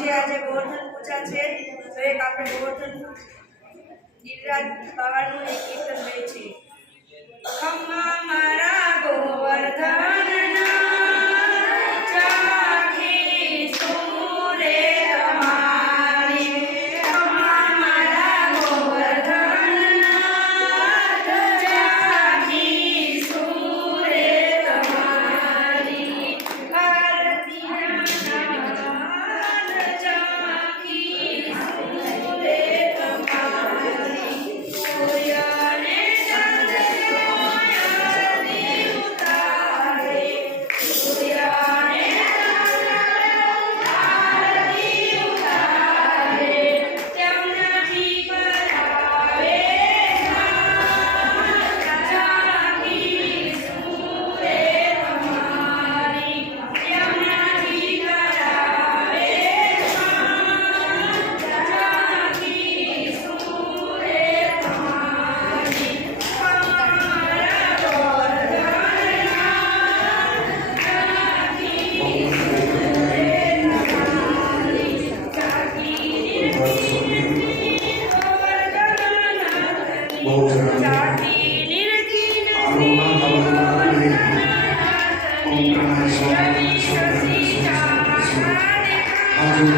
જે આજે ગોવર્ધન પૂજા છે દરેક આપણે ગોવર્ધન ગિરિરાજ બાવાનું એક કીર્તન ભાઈ છીએ.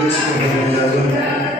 Cristo,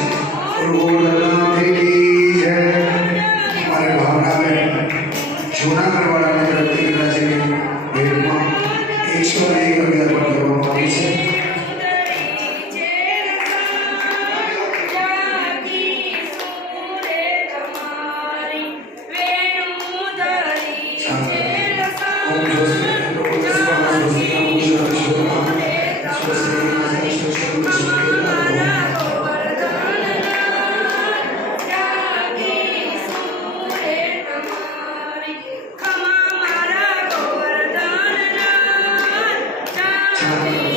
que olvidar Thank you.